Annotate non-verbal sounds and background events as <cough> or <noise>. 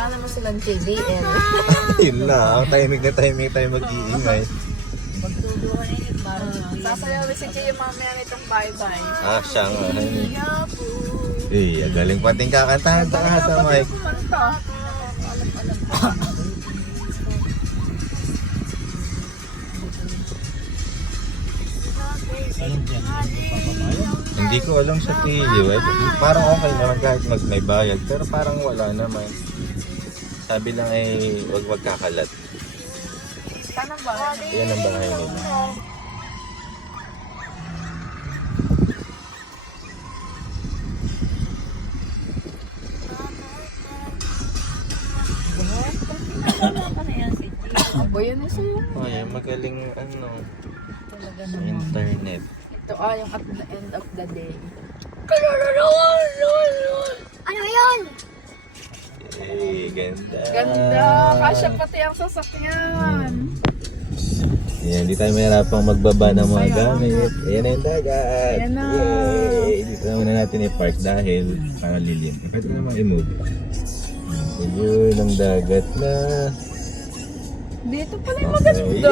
Wala naman silang JDM. <laughs> Yun na, timing na timing tayo mag-iingay. Sasayawin si Jay mamaya nitong bye-bye. Ah, siya nga. Eh, galing pating kakantahan ta ka sa mic. Hindi ko alam sa. Eh. Parang okay naman kahit mag may bayad. Pero parang wala naman. Sabi lang eh, wag wag kakalat. Saan ang bahay? Yan ang bahay nila. Ako yun na sa'yo. Ay, magaling ano, Talaga sa naman. internet. Ito ah, yung at the end of the day. Ano ganda. Ganda! Kasya pati ang sasakyan. Yan, hindi tayo mahirapang magbaba ng mga gamit. Ayan na yung dagat. Ayan na. Yay! Dito na natin i-park dahil para lilim. Pwede naman i-move. So yun, ang dagat na. Dito pala yung maganda.